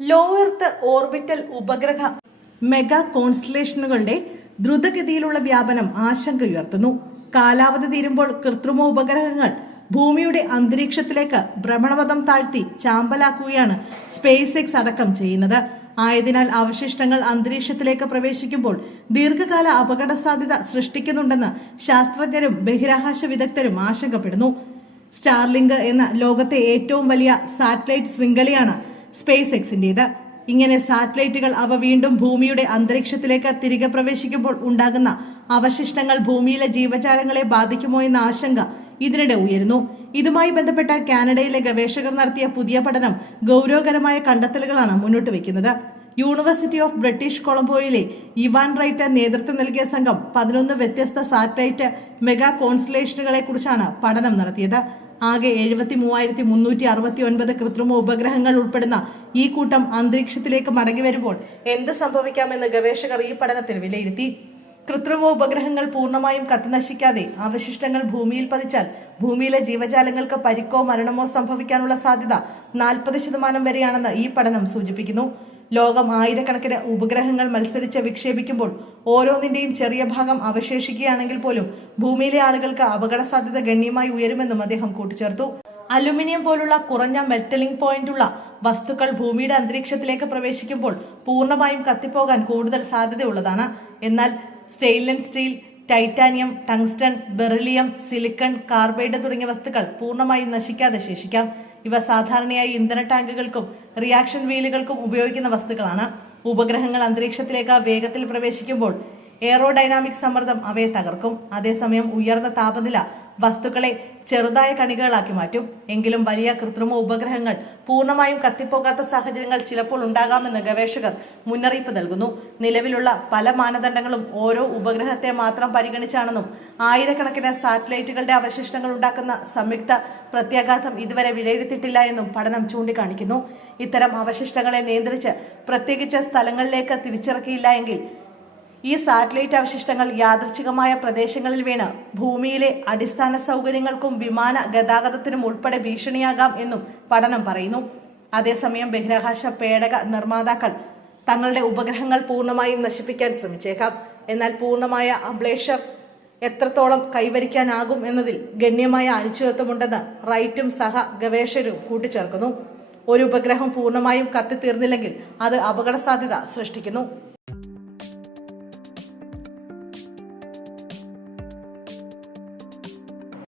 Low earth orbital ഉപഗ്രഹ mega കോൺസ്റ്റലേഷനുകളുടെ ദ്രുതഗതിയിലുള്ള വ്യാപനം ആശങ്കയുയർത്തുന്നു. കാലാവധി തീരുമ്പോൾ കൃത്രിമ ഉപഗ്രഹങ്ങൾ ഭൂമിയുടെ അന്തരീക്ഷത്തിലേക്ക് ഭ്രമണപഥം താഴ്ത്തി ചാമ്പലാക്കുകയാണ് സ്പേസ് എക്സ് അടക്കം ചെയ്യുന്നത്. ആയതിനാൽ അവശിഷ്ടങ്ങൾ അന്തരീക്ഷത്തിലേക്ക് പ്രവേശിക്കുമ്പോൾ ദീർഘകാല അപകട സാധ്യത സൃഷ്ടിക്കുന്നുണ്ടെന്ന് ശാസ്ത്രജ്ഞരും ബഹിരാകാശ വിദഗ്ധരും ആശങ്കപ്പെടുന്നു. സ്റ്റാർലിങ്ക് എന്ന ലോകത്തെ ഏറ്റവും വലിയ സാറ്റലൈറ്റ് ശൃംഖലയാണ് സ്പേസ് എക്സിന്റേത്. ഇങ്ങനെ സാറ്റലൈറ്റുകൾ അവ വീണ്ടും ഭൂമിയുടെ അന്തരീക്ഷത്തിലേക്ക് തിരികെ പ്രവേശിക്കുമ്പോൾ ഉണ്ടാകുന്ന അവശിഷ്ടങ്ങൾ ഭൂമിയിലെ ജീവജാലങ്ങളെ ബാധിക്കുമോ എന്ന ആശങ്ക ഇതിനിടെ ഉയരുന്നു. ഇതുമായി ബന്ധപ്പെട്ട കാനഡയിലെ ഗവേഷകർ നടത്തിയ പുതിയ പഠനം ഗൗരവകരമായ കണ്ടെത്തലുകളാണ് മുന്നോട്ട് വയ്ക്കുന്നത്. യൂണിവേഴ്സിറ്റി ഓഫ് ബ്രിട്ടീഷ് കൊളംബോയിലെ ഇവാൻ റൈറ്റ് നേതൃത്വം നൽകിയ സംഘം 11 വ്യത്യസ്ത സാറ്റലൈറ്റ് മെഗാ കോൺസ്റ്റലേഷനുകളെ കുറിച്ചാണ് പഠനം നടത്തിയത്. ആകെ 73,369 കൃത്രിമ ഉപഗ്രഹങ്ങൾ ഉൾപ്പെടുന്ന ഈ കൂട്ടം അന്തരീക്ഷത്തിലേക്ക് മടങ്ങി വരുമ്പോൾ എന്ത് സംഭവിക്കാമെന്ന് ഗവേഷകർ ഈ പഠനത്തിൽ വിലയിരുത്തി. കൃത്രിമ ഉപഗ്രഹങ്ങൾ പൂർണ്ണമായും കത്തിനശിക്കാതെ അവശിഷ്ടങ്ങൾ ഭൂമിയിൽ പതിച്ചാൽ ഭൂമിയിലെ ജീവജാലങ്ങൾക്ക് പരിക്കോ മരണമോ സംഭവിക്കാനുള്ള സാധ്യത 40% വരെയാണെന്ന് ഈ പഠനം സൂചിപ്പിക്കുന്നു. ലോകം ആയിരക്കണക്കിന് ഉപഗ്രഹങ്ങൾ മത്സരിച്ച് വിക്ഷേപിക്കുമ്പോൾ ഓരോന്നിന്റെയും ചെറിയ ഭാഗം അവശേഷിക്കുകയാണെങ്കിൽ പോലും ഭൂമിയിലെ ആളുകൾക്ക് അപകട സാധ്യത ഗണ്യമായി ഉയരുമെന്നും അദ്ദേഹം കൂട്ടിച്ചേർത്തു. അലുമിനിയം പോലുള്ള കുറഞ്ഞ മെറ്റലിംഗ് പോയിന്റുള്ള വസ്തുക്കൾ ഭൂമിയുടെ അന്തരീക്ഷത്തിലേക്ക് പ്രവേശിക്കുമ്പോൾ പൂർണ്ണമായും കത്തിപ്പോകാൻ കൂടുതൽ സാധ്യതയുള്ളതാണ്. എന്നാൽ stainless steel, titanium, tungsten, beryllium, silicon, carbide തുടങ്ങിയ വസ്തുക്കൾ പൂർണ്ണമായും നശിക്കാതെ ശേഷിക്കാം. ഇവ സാധാരണയായി ഇന്ധന ടാങ്കുകൾക്കും റിയാക്ഷൻ വീലുകൾക്കും ഉപയോഗിക്കുന്ന വസ്തുക്കളാണ്. ഉപഗ്രഹങ്ങൾ അന്തരീക്ഷത്തിലേക്ക് വേഗത്തിൽ പ്രവേശിക്കുമ്പോൾ എയറോഡൈനാമിക് സമ്മർദ്ദം അവയെ തകർക്കും. അതേസമയം ഉയർന്ന താപനില വസ്തുക്കളെ ചെറുതായ കണികകളാക്കി മാറ്റും. എങ്കിലും വലിയ കൃത്രിമ ഉപഗ്രഹങ്ങൾ പൂർണ്ണമായും കത്തിപ്പോകാത്ത സാഹചര്യങ്ങൾ ചിലപ്പോൾ ഉണ്ടാകാമെന്ന് ഗവേഷകർ മുന്നറിയിപ്പ് നൽകുന്നു. നിലവിലുള്ള പല മാനദണ്ഡങ്ങളും ഓരോ ഉപഗ്രഹത്തെ മാത്രം പരിഗണിച്ചാണെന്നും ആയിരക്കണക്കിന് സാറ്റലൈറ്റുകളുടെ അവശിഷ്ടങ്ങൾ ഉണ്ടാക്കുന്ന സംയുക്ത പ്രത്യാഘാതം ഇതുവരെ വിലയിരുത്തിയിട്ടില്ല എന്നും പഠനം ചൂണ്ടിക്കാണിക്കുന്നു. ഇത്തരം അവശിഷ്ടങ്ങളെ നിയന്ത്രിച്ച് പ്രത്യേകിച്ച് സ്ഥലങ്ങളിലേക്ക് തിരിച്ചിറക്കിയില്ല എങ്കിൽ ഈ സാറ്റലൈറ്റ് അവശിഷ്ടങ്ങൾ യാദൃച്ഛികമായ പ്രദേശങ്ങളിൽ വീണ് ഭൂമിയിലെ അടിസ്ഥാന സൗകര്യങ്ങൾക്കും വിമാന ഗതാഗതത്തിനും ഉൾപ്പെടെ ഭീഷണിയാകാം എന്നും പഠനം പറയുന്നു. അതേസമയം ബഹിരാകാശ പേടക നിർമ്മാതാക്കൾ തങ്ങളുടെ ഉപഗ്രഹങ്ങൾ പൂർണ്ണമായും നശിപ്പിക്കാൻ ശ്രമിച്ചേക്കാം. എന്നാൽ പൂർണ്ണമായ അബ്ലേഷർ എത്രത്തോളം കൈവരിക്കാനാകും എന്നതിൽ ഗണ്യമായ അനിശ്ചിതത്വമുണ്ടെന്ന് റൈറ്റും സഹ ഗവേഷകരും കൂട്ടിച്ചേർക്കുന്നു. ഒരു ഉപഗ്രഹം പൂർണ്ണമായും കത്തിത്തീർന്നില്ലെങ്കിൽ അത് അപകട സാധ്യത സൃഷ്ടിക്കുന്നു.